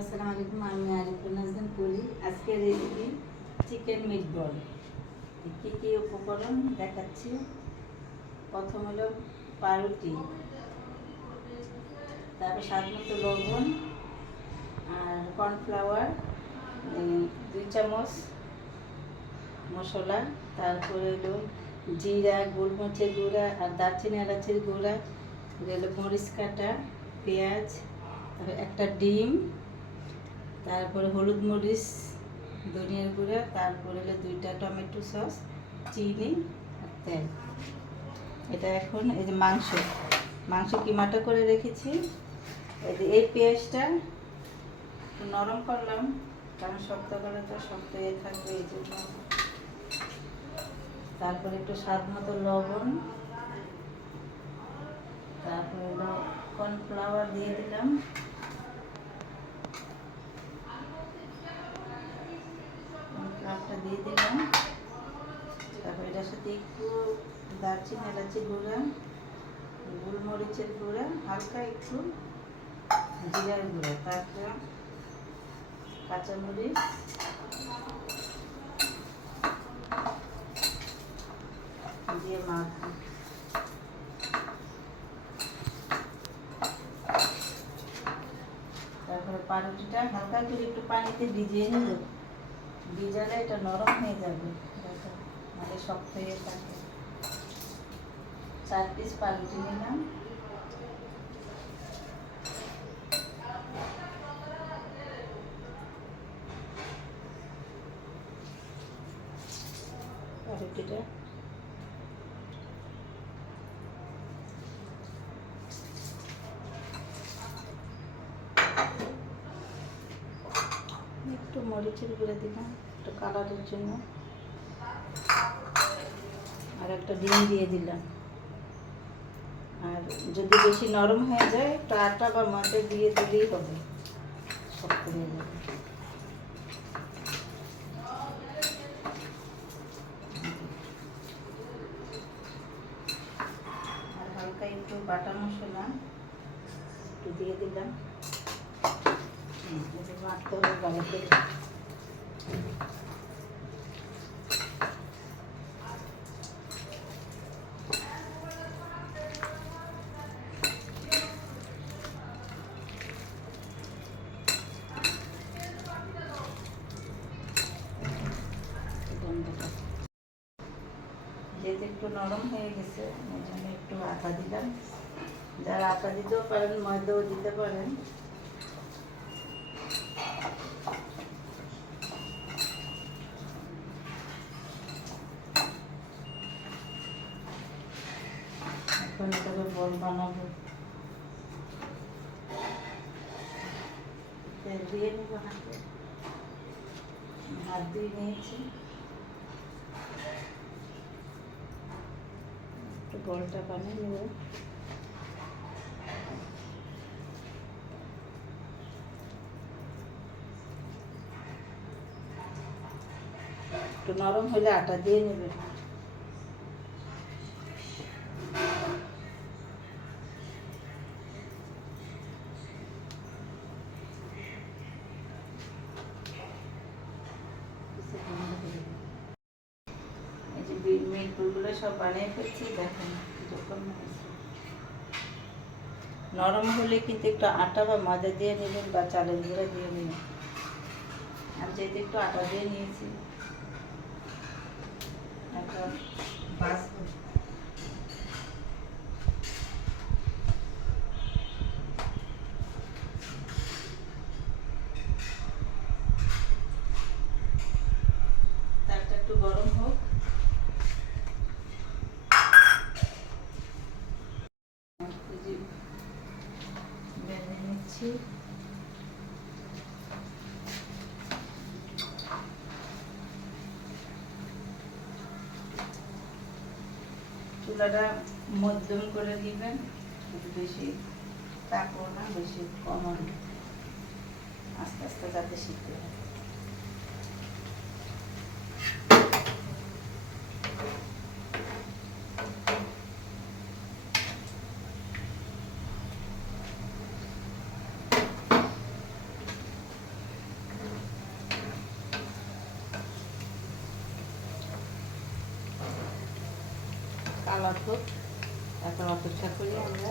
আসসালামু আলাইকুম, আমি আরিফুল নাজনীন পুলি। আজকের রেসিপি চিকেন মিটবল। কী কী উপকরণ দেখাচ্ছি। প্রথম হলো পাউরুটি, তারপর স্বাদ মতো লবণ আর কর্নফ্লাওয়ার 2 চামচ মশলা, তারপরে হলো জিরা, গোলমরিচের গুঁড়া আর দারচিনি এলাচের গুঁড়া, হলো মরিচ কাটা, পেঁয়াজ, তারপরে একটা ডিম, তারপরে হলুদ মরিচ, ধনিয়ার গুঁড়া, তারপরে হলো 2টা টমেটো সস, চিনি আর তেল। এটা এখন এই যে মাংস কিমাটা করে রেখেছি। এই পেঁয়াজটা একটু নরম করলাম, কারণ শক্ত করে তো শক্ত থাকবে, এই জন্য। তারপরে একটু স্বাদ মতো লবণ, তারপরে হলো কর্নফ্লাওয়ার দিয়ে দিলাম, দিয়ে দিলাম। তারপর এটার সাথে একটু দারচিনি এলাচি গুঁড়া, গোলমরিচের গুঁড়া, হালকা একটু জিরার গুঁড়া, তারপর কাঁচামরিচ, দিয়ে মাখা। তারপরে পাউরুটিটা হালকা করে একটু পানিতে ভিজিয়ে নেব, ভিজালে এটা নরম হয়ে যাবে, মানে শক্ত হয়ে থাকে। 4 পিস পাউরুটি নিলাম। পাউরুটিটা একটু মরিচের গুঁড়ো দিলাম একটু কালারের জন্য, আর একটা ডিম দিয়ে দিলাম। আর যদি বেশি নরম হয়ে যায় একটু আটা বা ময়দা দিয়ে দিলেই হবে, শক্ত হয়ে যাবে। আর হালকা একটু বাটা মশলা একটু দিয়ে দিলাম, মাখতে হবে ভালো করে। যেহেতু একটু নরম হয়ে গেছে, ওই জন্য একটু আটা দিলাম। যারা আটা দিতেও পারেন, ময়দাও দিতে পারেন। এখন এটাকে বল বানাবো। তেল দিয়ে নেবো, হাত দিয়ে নিয়েছি। একটু বলটা বানিয়ে নেব। একটু নরম হলে আটা দিয়ে নেবে। এই যে মিটগুলো সব বানিয়ে ফেলছি, দেখেন যখন নরম হলে কিন্তু একটু আটা বা ময়দা দিয়ে নেবেন বা চালের গুঁড়া দিয়ে নেবেন। আমি যেহেতু একটু আটা দিয়ে নিয়েছি, একটা বাসবো। তারটা একটু গরম হোক। বেলে নিচ্ছি। চুলাটা মধ্যম করে দিবেন, বেশি তাপও না বেশি কমও না, আস্তে আস্তে যাতে শিখতে হয়। কালার হোক, এখন অপেক্ষা করি আমরা।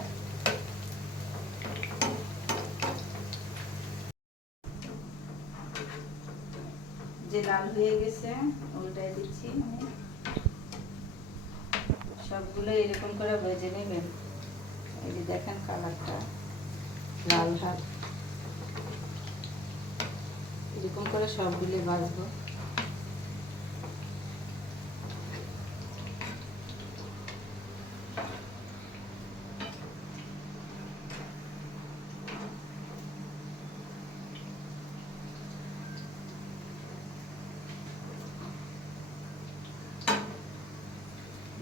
যে লাল হয়ে গেছে ওটাই দিচ্ছি। সবগুলো এরকম করে ভেজে নেবেন। এই যে দেখেন কালারটা লাল হাত, এরকম করে সবগুলো ভাজবো।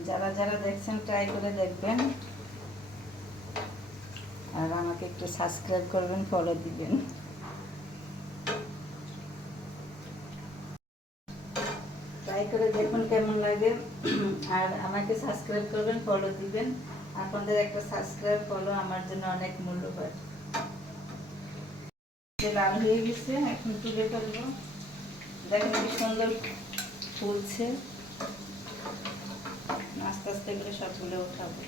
যারা যারা দেখছেন ট্রাই করে দেখবেন, আর আমাকে একটু সাবস্ক্রাইব করবেন, ফলো দিবেন। ট্রাই করে দেখুন কেমন লাগে, আর আমাকে সাবস্ক্রাইব করবেন, ফলো দিবেন। আপনাদের একটা সাবস্ক্রাইব ফলো আমার জন্য অনেক মূল্যবান। লাল হয়ে গেছে, এখন তুলে ফেলবো। দেখেন কি সুন্দর ফুলছে। আস্তে আস্তে করে সবগুলো উঠাবো।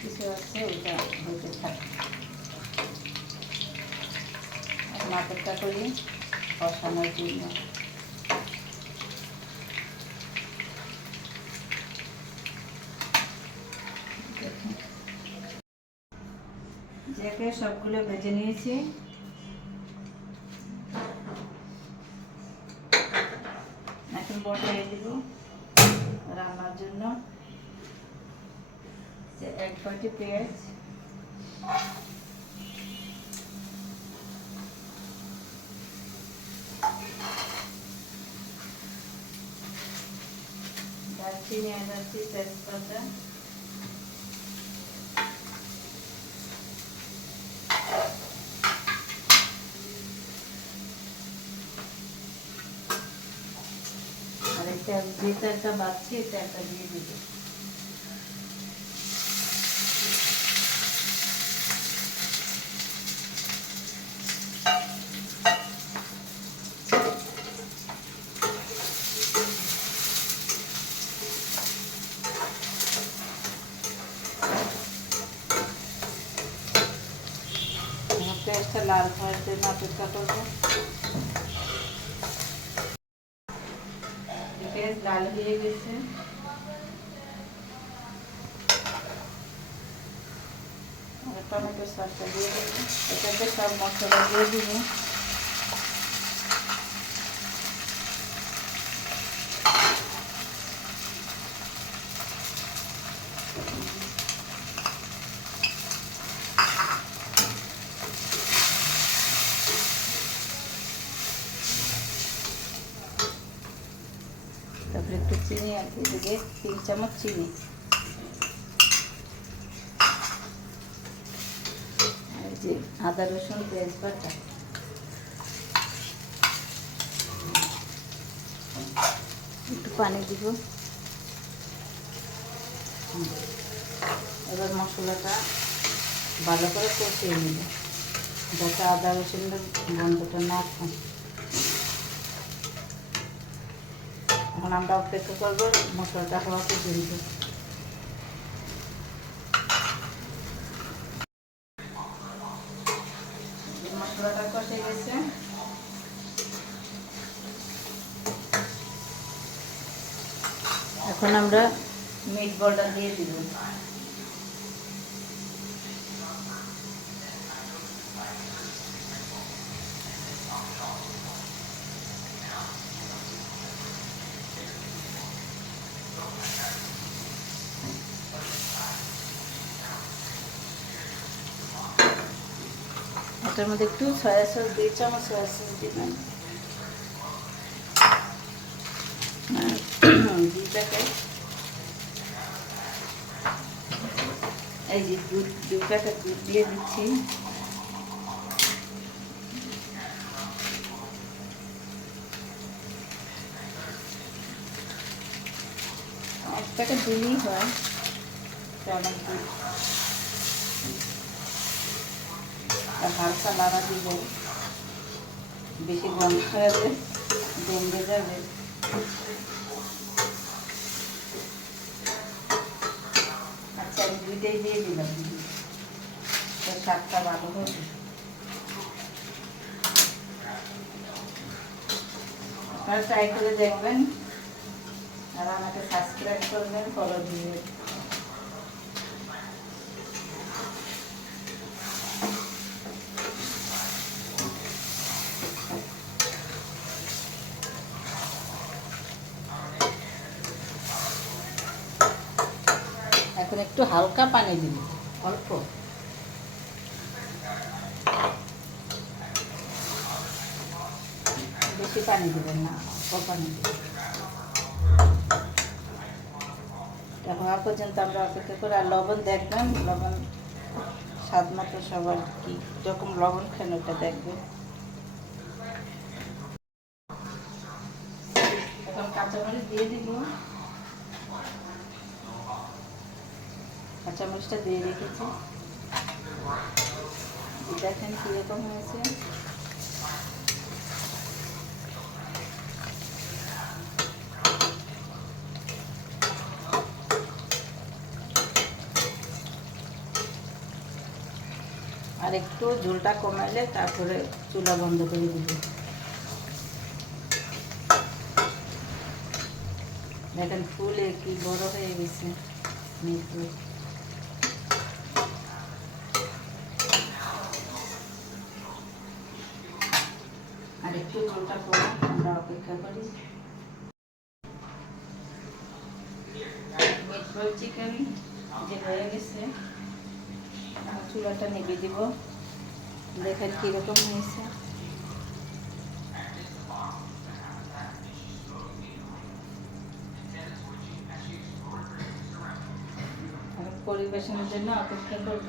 কিছু আছে ওইটা হইতে থাকে। এখন অপেক্ষা করি কষানোর জন্য। যে সবগুলো ভেজে নিয়েছি, এখন বসাই দিব রান্নার জন্য। এক বাটি পেঁয়াজ, দারচিনি, এলাচি, তেজপাতা, আর এটা যে তেলটা বাড়ছে এই তেলটা দিয়ে দিব। পেঁয়াজটা লাল হওয়ার জন্য অপেক্ষা করবো। পেঁয়াজ লাল হয়ে গেছে, টমেটো সসটা দিয়ে দেবো। এটাতে সব মশলা দিয়ে দিব। তারপরে একটু চিনি আর এদিকে 3 চামচ চিনি, আর যে আদা রসুন পেঁয়াজ বাটা, একটু পানি দিব। এবার মশলাটা ভালো করে কষিয়ে নিব, যাতে আদা রসুনের গন্ধটা না থাকে। এখন আমরা অপেক্ষা করবো মশলাটা হওয়া পর্যন্ত। মশলাটা কষে গেছে, এখন আমরা মিট বলটা দিয়ে দিব। এটার মধ্যে একটু সয়া সস, 2 চামচ সয়া সস দিবেন। এই যে দুধ, 2 প্যাকেট দুধ দিয়ে দিচ্ছি। এক প্যাকেট দিলেই হয়, অনেক দুধ। আর হালকা নাড়া দিব, বেশি গন্ধ হয়ে জমে যাবে। আচ্ছা, আমি দুইটাই দিয়ে দিলাম, স্বাদটা ভালো হবে। আপনারা ট্রাই করে দেখবেন আর আমাকে সাবস্ক্রাইব করবেন, ফলো দিবেন। এখন একটু হালকা পানি দিব, অল্প, বেশি পানি দেবেন না, অল্প পানি দেবেন। হওয়া পর্যন্ত আমরা অপেক্ষা করে, আর লবণ দেখবেন, লবণ স্বাদ মতো সবার কী রকম লবণ খান ওটা দেখবেন। এখন কাঁচামরিচ দিয়ে দিব, কাঁচামরিচটা দিয়ে রেখেছি, দেখেন কীরকম হয়েছে। আর একটু ঝোলটা কমাইলে তারপরে চুলা বন্ধ করে দিব। দেখেন ফুলে কি বড় হয়ে গেছে মিটু। আর একটু ঝোলটা কমা, আমরা অপেক্ষা করি। মিটবল চিকেন যে হয়ে গেছে, চুলাটা নেবে দিব, দেখেন কীরকম হয়েছে। পরিবেশনের জন্য অপেক্ষা করব।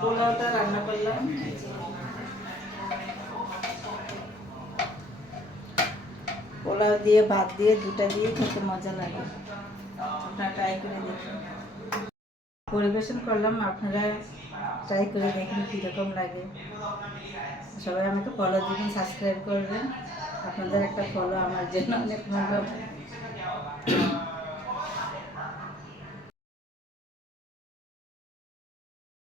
পোলাওটা রান্না করলাম, পোলাও দিয়ে ভাত দিয়ে দুটা দিয়ে খেতে মজা লাগে, আপনারা ট্রাই করে দেখুন। পরিবেশন করলাম, আপনারা ট্রাই করে দেখুন কীরকম লাগে। সবাই আমাকে ফলো দিবেন, সাবস্ক্রাইব করবেন, আপনাদের একটা ফলো আমার জন্য অনেক মূল্য।